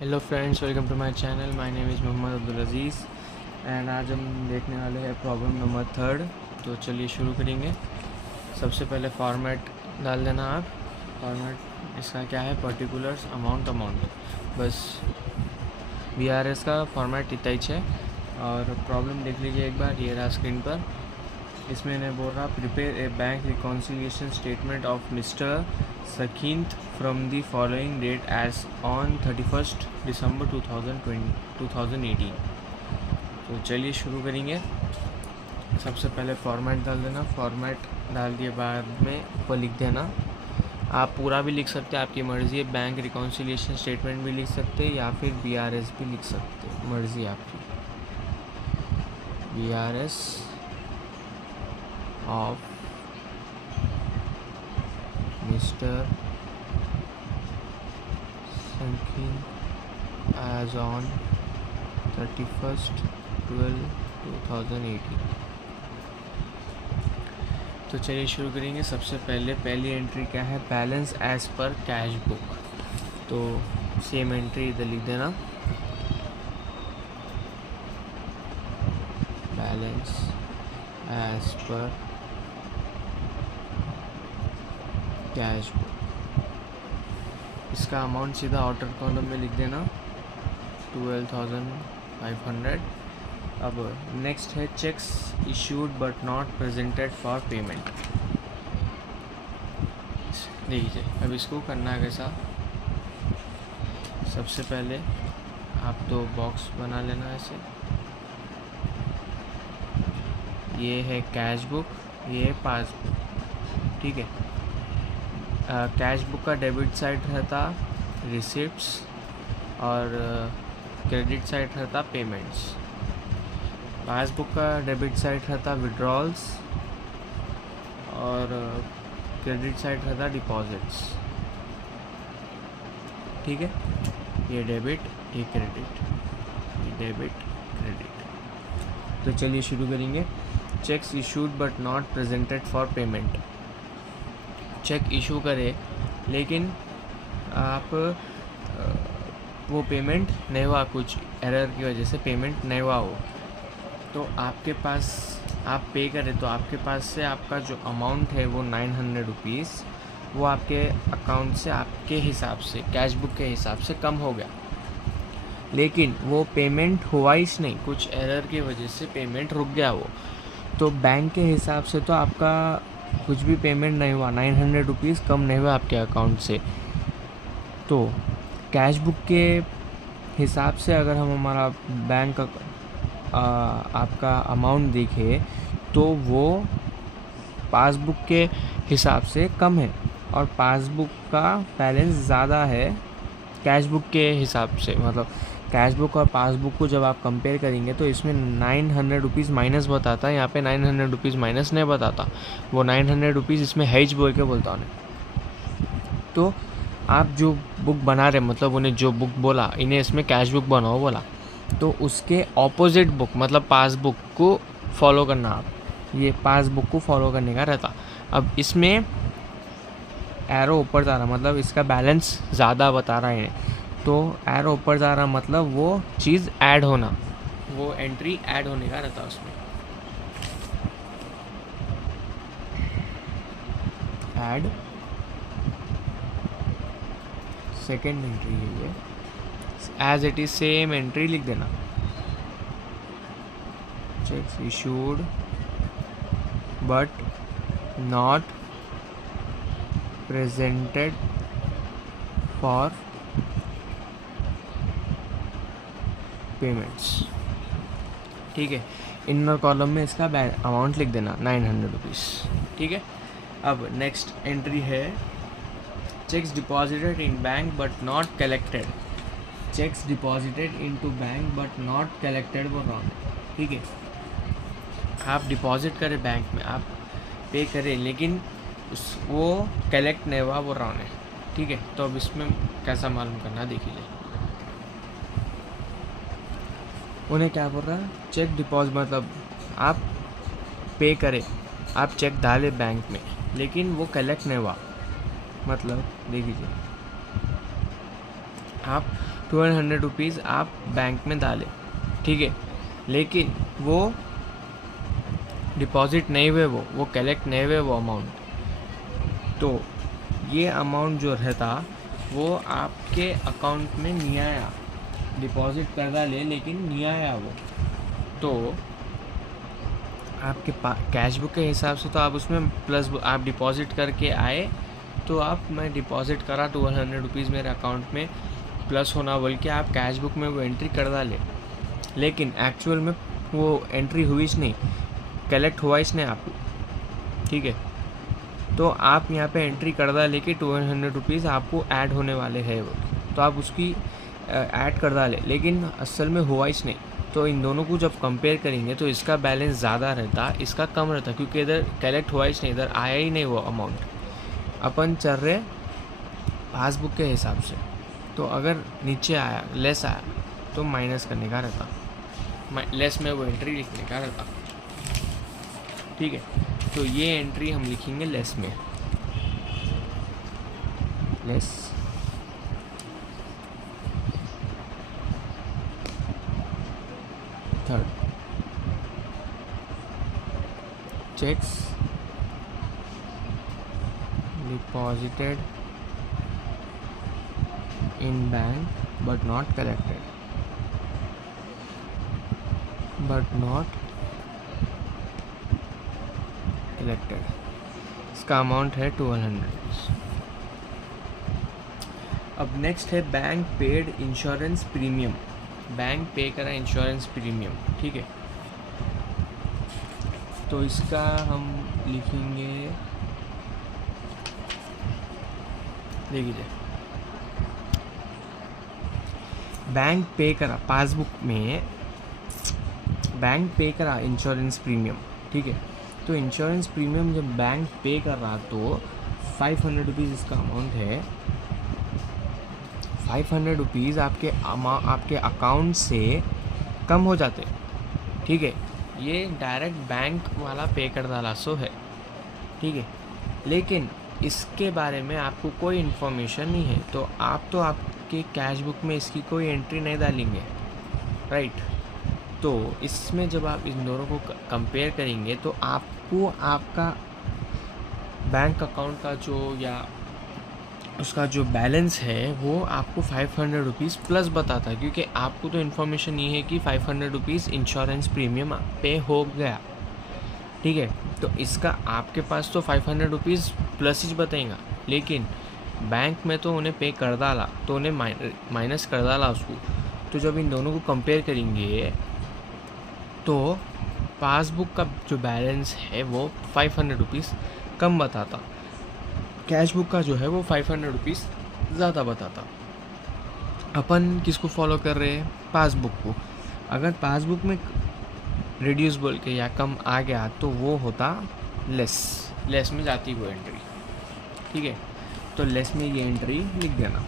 Hello friends, welcome to my channel. My name is Mohammad Abdul Aziz and आज हम देखने वाले हैं प्रॉब्लम नंबर 3। तो चलिए शुरू करेंगे। सबसे पहले फॉर्मेट डाल देना आप। फॉर्मेट इसका क्या है? Particulars amount. बस BRS का फॉर्मेट इतना ही है। और प्रॉब्लम देख लीजिए एक बार, ये रहा स्क्रीन पर। इसमें इन्हें बोल रहा prepare a bank reconciliation statement of mister Sakint from the following date as on 31 December 2018। तो चलिए शुरू करेंगे। सबसे पहले फॉर्मेट डाल देना। फॉर्मेट डाल दिए बाद में ऊपर लिख देना। आप पूरा भी लिख सकते हैं, आपकी मर्ज़ी है। बैंक रिकॉन्सिलिएशन स्टेटमेंट भी लिख सकते हैं या फिर BRS भी लिख सकते हैं, मर्ज़ी आपकी। BRS of Mr. Sankin as on 31/12/2018। तो चलिए शुरू करेंगे। सबसे पहले पहली एंट्री क्या है? Balance as per cash book. तो सेम एंट्री इधर लिख देना, balance as per cash book. इसका अमाउंट सीधा आउटर कॉलम में लिख देना, 12,500। अब नेक्स्ट है cheques issued but not presented for payment. देखिए अब इसको करना है कैसा। सबसे पहले आप दो बॉक्स बना लेना ऐसे। ये है कैश बुक, ये है पासबुक, ठीक है। कैश बुक का डेबिट साइड रहता रिसिप्ट्स और क्रेडिट साइड रहता पेमेंट्स। पासबुक का डेबिट साइड रहता विड्रॉल्स और क्रेडिट साइड रहता डिपॉजिट्स, ठीक है। ये डेबिट, ये क्रेडिट, ये डेबिट क्रेडिट। तो चलिए शुरू करेंगे। Cheques issued but not presented for payment. Cheque issue करे लेकिन आप वो पेमेंट नहीं हुआ, कुछ एरर की वजह से पेमेंट नहीं हुआ हो, तो आपके पास आप पे करें तो आपके पास से आपका जो अमाउंट है वो 900 रुपीज़ वो आपके अकाउंट से आपके हिसाब से कैश बुक के हिसाब से कम हो गया, लेकिन वो पेमेंट हुआ ही नहीं, कुछ एरर की वजह से पेमेंट रुक गया वो। तो बैंक के हिसाब से तो आपका कुछ भी पेमेंट नहीं हुआ, 900 रुपीज़ कम नहीं हुआ आपके अकाउंट से। तो कैश बुक के हिसाब से अगर हम हमारा बैंक आपका अमाउंट देखें तो वो पासबुक के हिसाब से कम है और पासबुक का बैलेंस ज़्यादा है कैश बुक के हिसाब से। मतलब कैश बुक और पासबुक को जब आप कंपेयर करेंगे तो इसमें 900 रुपीज़ माइनस बताता है, यहाँ पे 900 रुपीज़ माइनस नहीं बताता। वो 900 रुपीज़ इसमें हैज बोल के बोलता उन्हें। तो आप जो बुक बना रहे, मतलब उन्हें जो बुक बोला इन्हें इसमें कैश बुक बनाओ बोला, तो उसके ऑपोजिट बुक मतलब पासबुक को फॉलो करना। आप ये पासबुक को फॉलो करने का रहता। अब इसमें एरो ऊपर जा रहा मतलब इसका बैलेंस ज़्यादा बता रहा है, तो एरो ऊपर जा रहा मतलब वो चीज़ ऐड होना, वो एंट्री ऐड होने का रहता उसमें। ऐड सेकेंड एंट्री है ये, as it is same entry लिख देना। Cheques issued but not presented for payments, ठीक है। इनर कॉलम में इसका अमाउंट लिख देना 900 रुपीज़, ठीक है। अब नेक्स्ट एंट्री है checks deposited in bank but not collected. Checks deposited into bank but not collected वो रॉन्ग, ठीक है। आप डिपॉजिट करें बैंक में, आप पे करें लेकिन वो कलेक्ट नहीं हुआ, वो रॉन्ग है, ठीक है। तो अब इसमें कैसा मालूम करना देखिए। उन्हें क्या बोल रहा है? चेक डिपॉजिट मतलब आप पे करें, आप चेक डाले बैंक में लेकिन वो कलेक्ट नहीं हुआ। मतलब देख लीजिए, आप 1200 रुपीज़ आप बैंक में डालें, ठीक है, लेकिन वो डिपॉजिट नहीं हुए, वो कलेक्ट नहीं हुए वो अमाउंट, तो ये अमाउंट जो रहता वो आपके अकाउंट में नहीं आया, डिपॉजिट कर डाले लेकिन नहीं आया वो, तो आपके कैश बुक के हिसाब से तो आप उसमें प्लस आप डिपॉजिट करके आए, तो आप मैं डिपॉजिट करा 1200 रुपीज़ मेरे अकाउंट में प्लस होना बोल के आप कैश बुक में वो एंट्री कर डाले, लेकिन एक्चुअल में वो एंट्री हुई नहीं, कलेक्ट हुआ नहीं आपको, ठीक है। तो आप यहाँ पे एंट्री कर डाले कि 1200 रुपीज़ आपको ऐड होने वाले हैं वो, तो आप उसकी ऐड कर डाले, लेकिन असल में हुआ नहीं। तो इन दोनों को जब कंपेयर करेंगे तो इसका बैलेंस ज़्यादा रहता, इसका कम रहता, क्योंकि इधर कलेक्ट हुआ नहीं, इधर आया ही नहीं वो अमाउंट। अपन चल रहे पासबुक के हिसाब से, तो अगर नीचे आया लेस आया तो माइनस करने का रहता, लेस में वो एंट्री लिखने का रहता, ठीक है। तो ये एंट्री हम लिखेंगे लेस में, less third checks deposited in bank but not collected, इसका अमाउंट है 1200। अब नेक्स्ट है bank paid insurance premium, bank पे करा इंश्योरेंस प्रीमियम, ठीक है। तो इसका हम लिखेंगे, देखिए बैंक पे करा, पासबुक में बैंक पे करा इंश्योरेंस प्रीमियम, ठीक है। तो इंश्योरेंस प्रीमियम जब बैंक पे कर रहा तो 500 रुपीज़ इसका अमाउंट है, 500 रुपीज़ आपके अकाउंट से कम हो जाते, ठीक है। ये डायरेक्ट बैंक वाला पे कर डाला सो है, ठीक है, लेकिन इसके बारे में आपको कोई इन्फॉर्मेशन नहीं है, तो आपके कैश बुक में इसकी कोई एंट्री नहीं डालेंगे, राइट। तो इसमें जब आप इन दोनों को कंपेयर करेंगे तो आपको आपका बैंक अकाउंट का जो या उसका जो बैलेंस है वो आपको 500 रुपीज़ प्लस बताता है, क्योंकि आपको तो इन्फॉर्मेशन ये है कि 500 रुपीज़ इंश्योरेंस प्रीमियम पे हो गया, ठीक है। तो इसका आपके पास तो 500 रुपीज़ प्लस ही बताएगा, लेकिन बैंक में तो उन्हें पे कर डाला, तो उन्हें माइनस कर डाला उसको। तो जब इन दोनों को कंपेयर करेंगे तो पासबुक का जो बैलेंस है वो 500 रुपीज़ कम बताता, कैश बुक का जो है वो 500 रुपीज़ ज़्यादा बताता। अपन किसको फॉलो कर रहे हैं, पासबुक को। अगर पासबुक में रिड्यूस बोल के या कम आ गया तो वो होता लेस में जाती वो एंट्री, ठीक है। तो लेस में ये एंट्री लिख देना,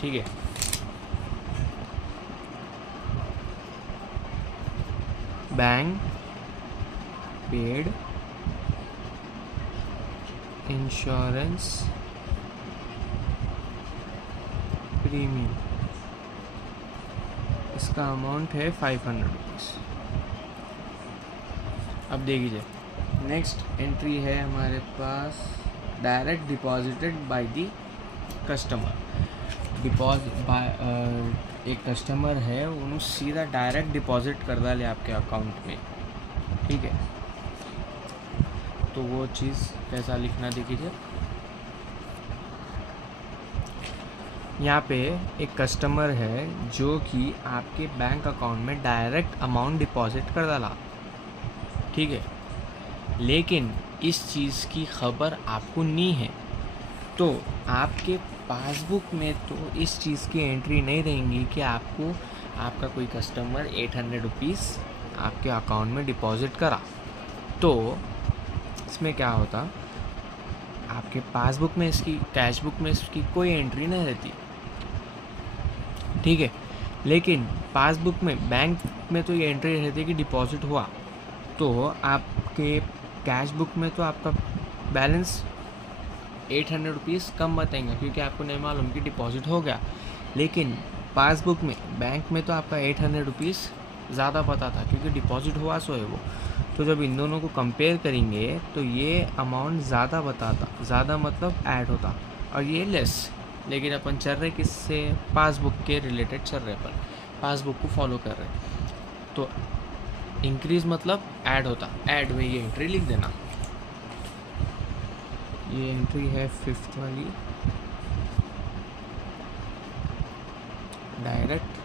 ठीक है। बैंक पेड इंश्योरेंस प्रीमियम, इसका अमाउंट है 500 रुपीज़। अब देखिए नेक्स्ट एंट्री है हमारे पास, direct deposited by the customer. एक कस्टमर है, उन्होंने सीधा डायरेक्ट डिपॉजिट कर डाले आपके अकाउंट में, ठीक है। तो वो चीज़ कैसा लिखना देखिए, यहाँ पे एक कस्टमर है जो कि आपके बैंक अकाउंट में डायरेक्ट अमाउंट डिपॉजिट कर डाला, ठीक है, लेकिन इस चीज़ की खबर आपको नहीं है, तो आपके पासबुक में तो इस चीज़ की एंट्री नहीं रहेंगी कि आपका कोई कस्टमर 800 रुपीज़ आपके अकाउंट में डिपॉजिट करा। तो इसमें क्या होता, आपके पासबुक में इसकी, कैश बुक में इसकी कोई एंट्री नहीं रहती, ठीक है, लेकिन पासबुक में, बैंक में तो ये एंट्री रहती है कि डिपॉजिट हुआ। तो आपके कैश बुक में तो आपका बैलेंस ₹800 कम बताएंगे क्योंकि आपको नहीं मालूम कि डिपॉजिट हो गया, लेकिन पासबुक में बैंक में तो आपका ₹800 ज़्यादा पता था क्योंकि डिपॉजिट हुआ सो है वो। तो जब इन दोनों को कंपेयर करेंगे तो ये अमाउंट ज़्यादा बताता, ज़्यादा मतलब ऐड होता, और ये लेस। लेकिन अपन चल रहे किससे, पासबुक के रिलेटेड चल रहे, पर पासबुक को फॉलो कर रहे। तो इंक्रीज मतलब ऐड होता, ऐड में ये एंट्री लिख देना। ये एंट्री है 5th वाली, direct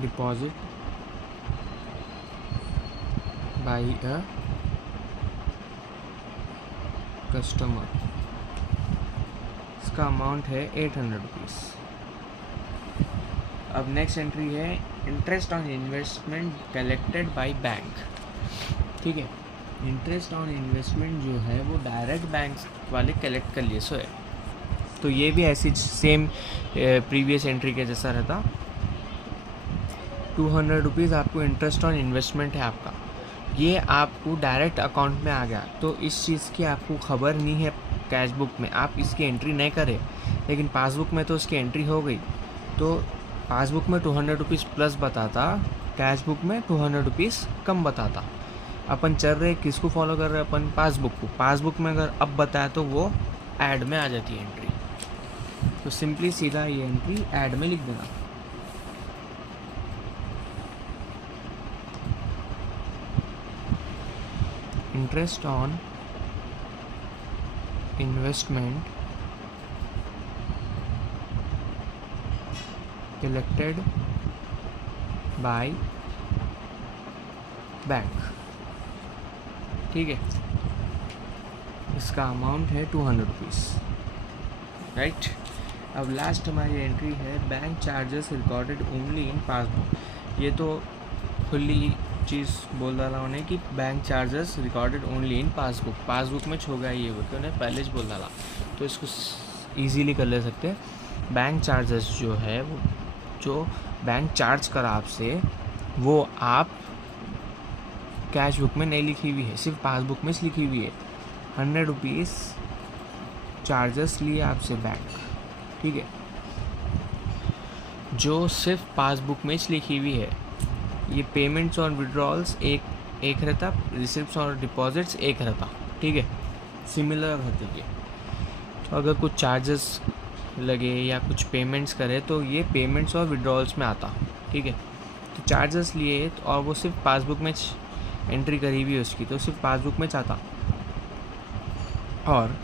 deposit by a customer, इसका अमाउंट है ₹800। अब नेक्स्ट एंट्री है interest on investment collected by bank. ठीक है, इंटरेस्ट ऑन इन्वेस्टमेंट जो है वो डायरेक्ट बैंक वाले कलेक्ट कर लिए सो है। तो ये भी ऐसी सेम प्रीवियस एंट्री के जैसा रहता। ₹200 आपको इंटरेस्ट ऑन इन्वेस्टमेंट है आपका, ये आपको डायरेक्ट अकाउंट में आ गया। तो इस चीज़ की आपको खबर नहीं है कैश बुक में, आप इसकी एंट्री नहीं करें, लेकिन पासबुक में तो उसकी एंट्री हो गई। तो पासबुक में ₹200 प्लस बताता, कैश बुक में ₹200 कम बताता। अपन चल रहे किसको फॉलो कर रहे हैं अपन, पासबुक को। पासबुक में अगर अब बताया तो वो ऐड में आ जाती है एंट्री। तो सिंपली सीधा ये एंट्री ऐड में लिख देना। Interest on investment collected by bank. ठीक है, इसका अमाउंट है ₹200, राइट। अब लास्ट हमारी एंट्री है bank charges recorded only in passbook. ये तो खुली चीज़ बोल डाला उन्हें कि bank charges recorded only in passbook, passbook में छो गया ये वो, कि उन्हें पहले ही बोल डाला। तो इसको ईजीली कर ले सकते हैं। बैंक चार्जेस जो है वो जो बैंक चार्ज करा आपसे, वो आप कैश बुक में नहीं लिखी हुई है, सिर्फ पासबुक में लिखी हुई है। ₹100 चार्जेस लिए आपसे बैंक। ठीक है, जो सिर्फ पासबुक में लिखी हुई है। ये पेमेंट्स और विड्रॉल्स एक रहता, रिसिप्ट्स और डिपॉजिट्स एक रहता। ठीक है, सिमिलर रहते ये। तो अगर कुछ चार्जेस लगे या कुछ पेमेंट्स करे तो ये पेमेंट्स और विड्रॉल्स में आता। ठीक है, तो चार्जेस लिए और वो सिर्फ पासबुक में एंट्री करी हुई है उसकी, तो सिर्फ पासबुक में चाहता। और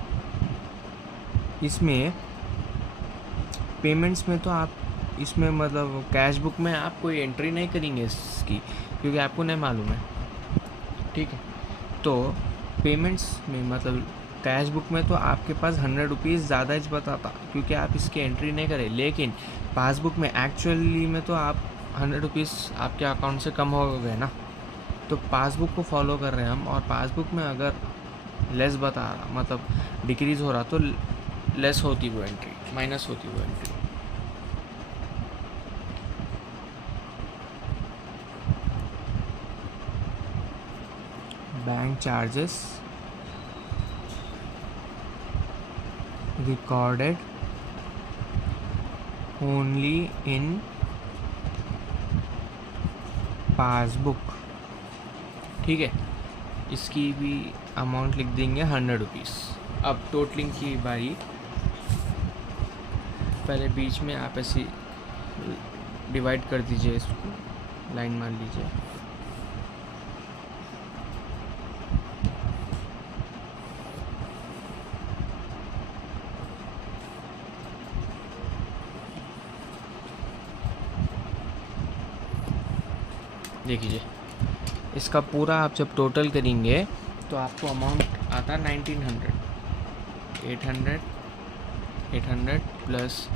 इसमें पेमेंट्स में तो आप इसमें मतलब कैश बुक में आप कोई एंट्री नहीं करेंगे इसकी, क्योंकि आपको नहीं मालूम है। ठीक है, तो पेमेंट्स में मतलब कैश बुक में तो आपके पास ₹100 ज़्यादा ही बताता क्योंकि आप इसकी एंट्री नहीं करें। लेकिन पासबुक में एक्चुअली में तो आप ₹100 आपके अकाउंट से कम हो गए ना। तो पासबुक को फॉलो कर रहे हैं हम, और पासबुक में अगर लेस बता रहा मतलब डिक्रीज़ हो रहा तो लेस होती वो एंट्री, माइनस होती वो entry. Bank charges recorded only in passbook. ठीक है, इसकी भी अमाउंट लिख देंगे ₹100। अब टोटलिंग की बारी, पहले बीच में आप ऐसे डिवाइड कर दीजिए, इसको लाइन मान लीजिए। देखिए, इसका पूरा आप जब टोटल करेंगे तो आपको अमाउंट आता 1900। 800 प्लस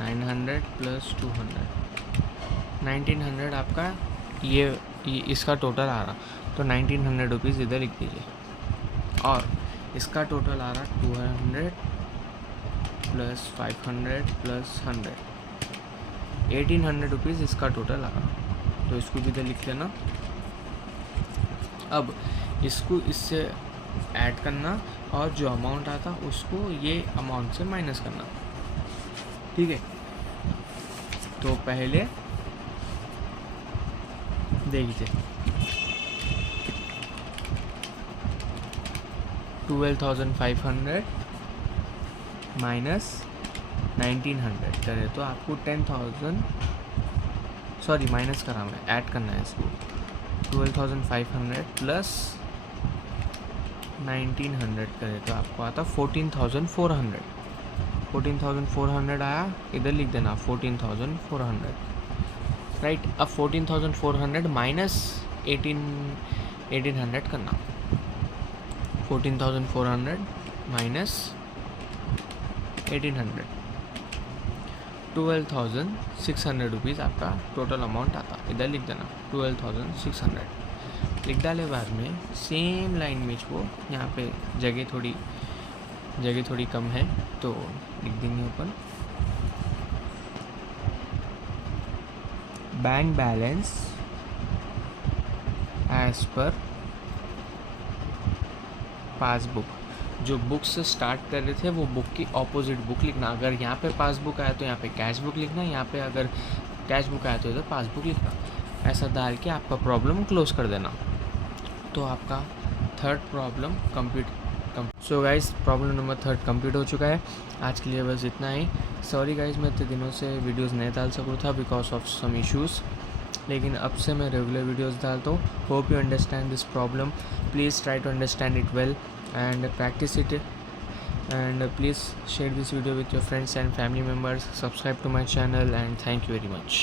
900 प्लस 200, 1900 आपका ये इसका टोटल आ रहा। तो ₹1900 इधर लिख दीजिए, और इसका टोटल आ रहा 200 प्लस 500 प्लस 100, ₹1800 इसका टोटल आ रहा। तो इसको भी इधर लिख लेना। अब इसको इससे ऐड करना और जो अमाउंट आता उसको ये अमाउंट से माइनस करना, ठीक है। तो पहले देखिए 12,500 माइनस 1900 करें तो आपको 10,000, सॉरी माइनस करा मैं, ऐड करना है इसको। 12,500 प्लस 1900 करें तो आपको आता 14,400। 14,400 आया, इधर लिख देना 14,400, राइट। अब 14,400 माइनस 1800 करना। 14,400 माइनस 1800, 12,600 रुपीज़ आपका टोटल अमाउंट आता। इधर लिख देना 12,600। लिख डाले बाद में सेम लैंग्वेज को यहाँ पे जगह थोड़ी कम है तो लिख देंगे ऊपर bank balance as per passbook. जो बुक से स्टार्ट कर रहे थे वो बुक की ऑपोजिट बुक लिखना। अगर यहाँ पे पासबुक आया तो यहाँ पे कैश बुक लिखना, यहाँ पे अगर कैश बुक आया तो इधर पासबुक लिखना। ऐसा डाल के आपका प्रॉब्लम क्लोज कर देना, तो आपका third problem complete. So guys problem number 3 complete हो चुका है। आज के लिए बस इतना ही। सॉरी गाइस मैं इतने दिनों से वीडियोस नहीं डाल सकूँ था बिकॉज ऑफ सम इश्यूज़, लेकिन अब से मैं रेगुलर वीडियोस डालता हूँ। Hope you understand this problem, please try to understand it well and practice it, and please share this video with your friends and family members. Subscribe to my channel and thank you very much.